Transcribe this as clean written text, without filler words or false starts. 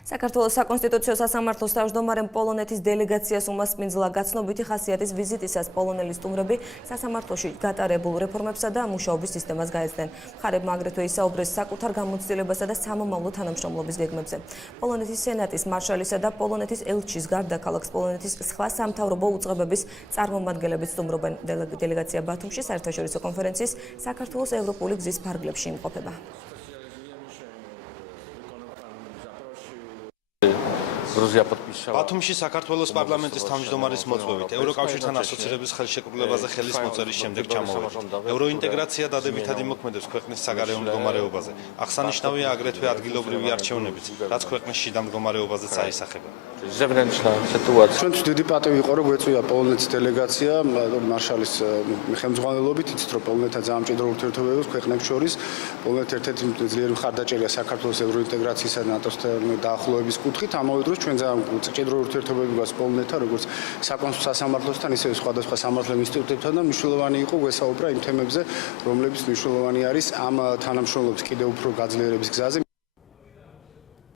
საქართველოს საკონსტიტუციო სასამართლოს თავმჯდომარემ პოლონეთის დელეგაციას უმასპინძლა გაცნობითი ხასიათის ვიზიტისას პოლონელი სტუმრები სასამართლოში გატარებულ რეფორმებსა და მუშაობის სისტემას გაეცდნენ. მხარებმა აგრეთვე ისაუბრეს საკუთარ გამოცდილებასა და სამომავლო თანამშრომლობის გეგმებზე. პოლონეთის სენატის მარშალისა და პოლონეთის ელჩის გარდა ქალაქს პოლონეთის სხვა სამთავრობო უწყებების წარმომადგენლები სტუმრობენ. დელეგაცია ბათუმში საერთაშორისო კონფერენციის საქართველოს ევროპული გზის ფარგლებში იმყოფება. ბათუმში საქართველოს პარლამენტის თავმჯდომარის მოწვევით ევროკავშირთან ასოცირების ხელშეკრულებაზე ხელის მოწერის შემდეგ ჩამოვედით. ევროინტეგრაცია დადებითად იმოქმედებს ქვეყნის საგარეო მდგომარეობაზე. აღსანიშნავია აგრეთვე ადგილობრივი არჩევნებიც, რაც ქვეყნის შიდა მდგომარეობაზე წაისახება. ჩვენთვის დიდი პატივი იყო, რომ გვეწვია პოლონეთის დელეგაცია მარშალის ხელმძღვანელობით, იცით რომ პოლონეთთან ძალიან მჭიდრო ურთიერთობები ქვეყნებს შორის. პოლონეთი ერთ-ერთი ძლიერი მხარდაჭერია საქართველოს ევროინტეგრაციისა და ნატოსთან დაახლოების კუთხით. ამავე დროს ჩვენ ძალიან მჭიდრო ურთიერთობები გვაქვს პოლონეთთან, როგორც საკონსულტაციო სასამართლოსთან, ისე სხვადასხვა სამართლებრივ ინსტიტუტებთან და მნიშვნელოვანი იყო გვესაუბრა იმ თემებზე, რომლებიც მნიშვნელოვანი არის ამ თანამშრომლობის კიდევ უფრო გაძლიერების გზაზე.